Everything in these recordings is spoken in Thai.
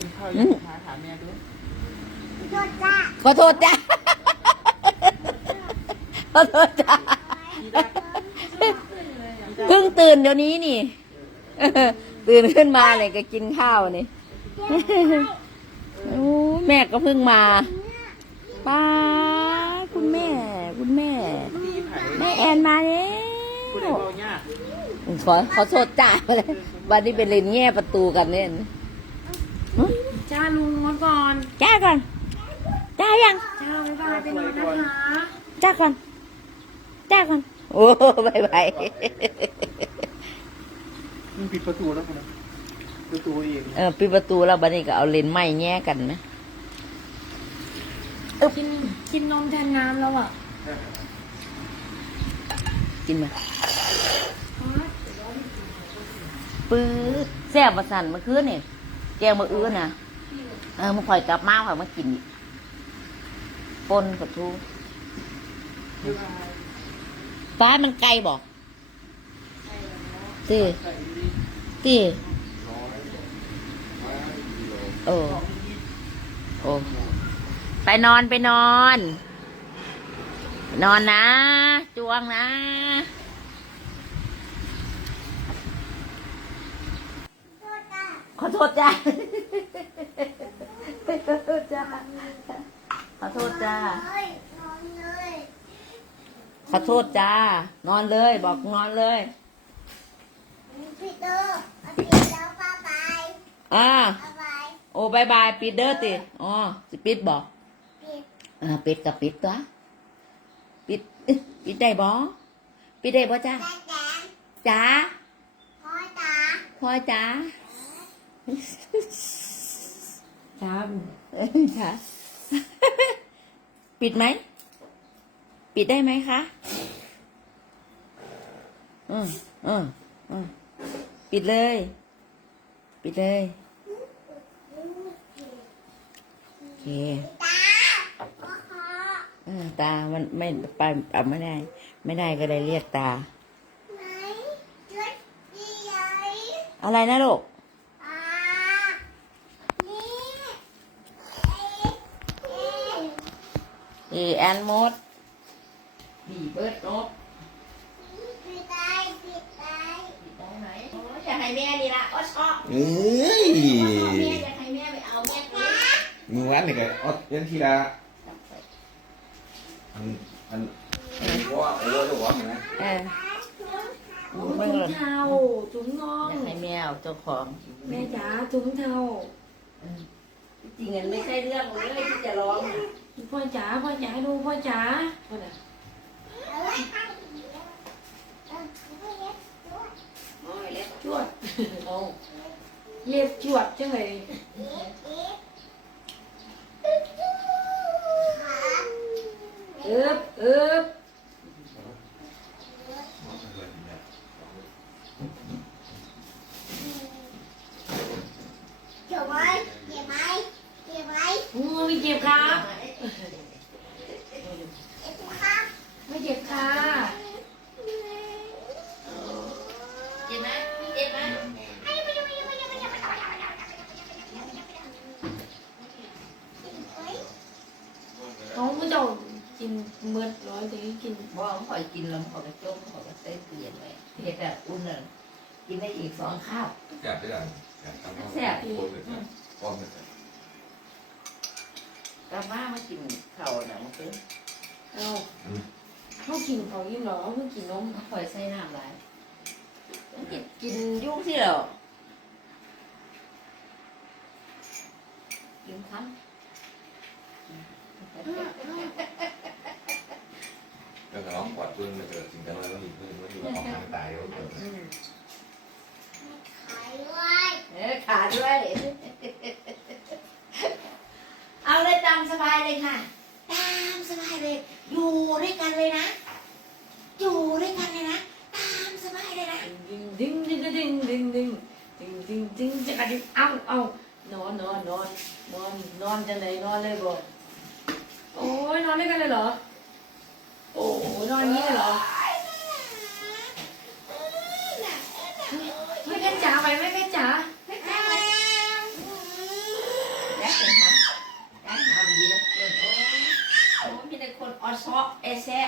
กินข้าวยังหาถามแม่ดูโดดจ้าขอโทษจ้าขอโทษจ้าพี่ได้เพิ่งตื่นเดี๋ยวนี้นี่ตื่นขึ้นมาเลยก็กินข้าวนี่โอ้แม่ก็เพิ่งมาป้าคุณแม่ คุณแม่ดีไผ่แม่แอนมาแล้ผู้ใดวเบายากขอขอโทษจ้าเลยวันนี้เป็นเล่นแง่ประตูกันเนี่ย จ้าลุงมาก่อนจ้าก่อนจ้ายัง จ้าบ๊ายบายไปนอนนะคะจ้าก่อนจ้าก่อน โอ้บายบายมันปิดประตูแล้วคนประตูเองเออปิดประตูแล้วบัดนี้ก็เอาเลนส์ไม้แง่กันนะกินกินนมแทนน้ำแล้วอะ กินมาปื๊ดแซ่บมาสั่นเมื่อคืนนี่ แกงมาอื้อนะเออมาคอยกลับมาคอยมากินอีกปนกับทูฟ้ามันไกลบอกตีตีโอ้โอ้ไปนอนไปนอน นอนนะ จวงนะ ขอโทษจ้า ขอโทษจ้า ขอโทษจ้า นอนเลยขอโทษจ้านอนเลยบอกนอนเลยพี่เตอร์เอาเสียแล้วป้าไปอ่าเอาโอ้บายบายปิดเด้อติอ๋อสิปิดบอกปิดอ่าปิดกับปิดตัว ปิด ปิดได้บ่ปิดได้บ่จ้าจ้าพ่อจ๋าพ่อจ้า จ้าเอ้ยจ้าปิดไหม ปิดได้ไหมคะ อืมอืมอืมปิดเลย ปิดเลย โอเคตาพ่อคอเออตามันไม่ไปเอาไม่ได้ ไม่ได้ก็เลยเรียกตาไหนช่วยดีใหญ่อะไรนะลูก อ่านี่เอ๊ะเอ๊ะ อีแอนมดบีเบิร์ดนกปิดได้ปิดได้ปิดได้ไหมโอ้ยอยากให้แม่นี่ละก็ชอบเอ้ยแม่อยากให้แม่ไปเอาแม่ไปมือวันนี่ก็อดยันทีละอันอันว่าโอ้ยว่าไงนะเออถุเบิ่งเลยงเท้าถุงนอองยากให้แม่เอาเจ้าของ แม่จ๋าถุงเท้าจริงๆมันไม่ใช่เรื่องเลยที่จะร้องน่ะ พ่อจ๋าพ่อจ๋าดูพ่อจ๋าพ่อจ๋าโอ้ยเล็บจวดเอาเล็บจวดจังเลยเอิบเอิบเจ็บไหมเจ็บไหมเจ็บไหมอือไม่เจ็บครับ เจ็บครับ ไม่เจ็บค่ะ เจ็บไหมเจ็บไหม น้องไม่ต้องกิน เมือดร้อยแต่กินบอกเขาคอยกินแล้วเขาก็จมเขาก็ใส่เปลี่ยนไว้เห็ดอะอุ่นอะกินได้อีกสองข้าวอยากได้อะไรอยากทำแซ่บโคตรเลยนะป้อมเลยกลับมามากินข้าวน่ะมันคือเอาเขากินเขายิ่งเหรอเขากินนมคอยใส่น้ำหลายกินกินยุ่งที่เหรอกินคำ แล้วก็ร้องกวาดเพื่อนเลยเกิดจริงจังแล้ว มีเพื่อนว่าอยู่ออกทางตายแล้วเกิดขายด้วยเออขาด้วย เอาเลยตามสบายเลยค่ะ ตามสบายเลย อยู่ด้วยกันเลยนะ อยู่ด้วยกันเลยนะ ตามสบายเลยนะดึงดึงดึงดึงดึงดึงดึงดึงดึงจะกระดิกเอาเอานอนนอนนอนนอนนอนจะไหนนอนเลยบ่โอ้ยนอนด้วยกันเลยเหรอ โอ้ยนอนอย่างนี้เลยเหรอไม่เป็นจ๋าไปไม่เป็นจ๋าไม่เป็นจ๋าไป อซอเอแซะ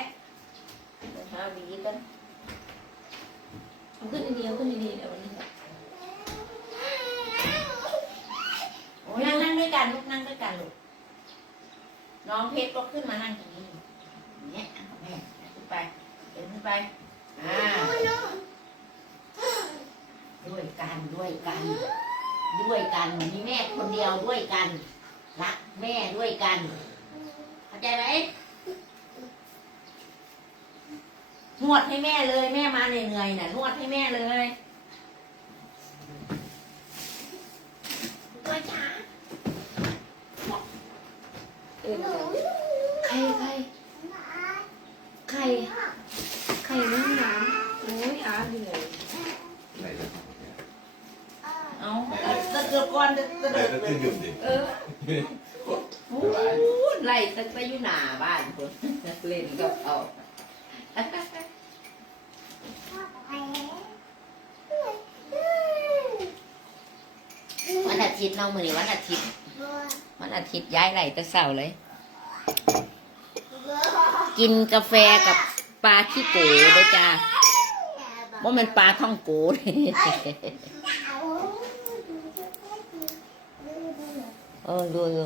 หาวีกันเอาขึ้นดีๆเอาขึ้นดีๆเดี๋ยววันนี้นั่งนั่งด้วยกันลูกนั่งด้วยกันลูกน้องเพชรก็ขึ้นมานั่งตรงนี้เนี่ยแม่ขึ้นไปเดินขึ้นไปอ่าด้วยกันด้วยกัน ด้วยกันมีแม่คนเดียวด้วยกันรักแม่ด้วยกัน เข้าใจไหม นวดให้แม่เลย แม่มาเหนื่อยๆน่ะนวดให้แม่เลยตัวจ๋าเออใครใครใครใครนั่งน้ำโอ้ยอาร์ตอยู่ไหนไหนจะเอาตะเกือบก่อนตะไหนเกือบจะขึ้นหยุ่มดิเออพูดไล่ตั้งแต่อยู่หน้าบ้านคนเล่นกับเขา วันอาทิตย์เนาะมือนี้วันอาทิตย์ วันอาทิตย์ย้ายไหลแต่เสาร์เลย กินกาแฟกับปลาขี้โกด้วยจ้าว่ามันปลาท่องโกเลยเออดูดู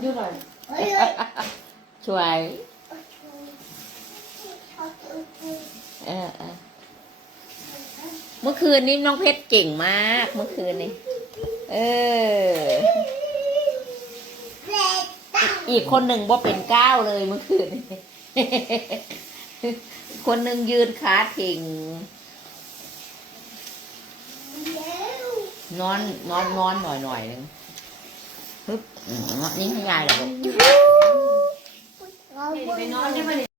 อยู่หน่อยช่วย เออเมื่อคืนนี้น้องเพชรเก่งมาก เมื่อคืนนี้ เออ อีกคนหนึ่งบ่าเป็นเก้าเลยเมื่อคืนคนหนึ่งยืนขาเก่ง นอนนอนนอนหน่อยหน่อยหนึ่งฮึบนี่ให้ยายเลยไปนอนได้ไหม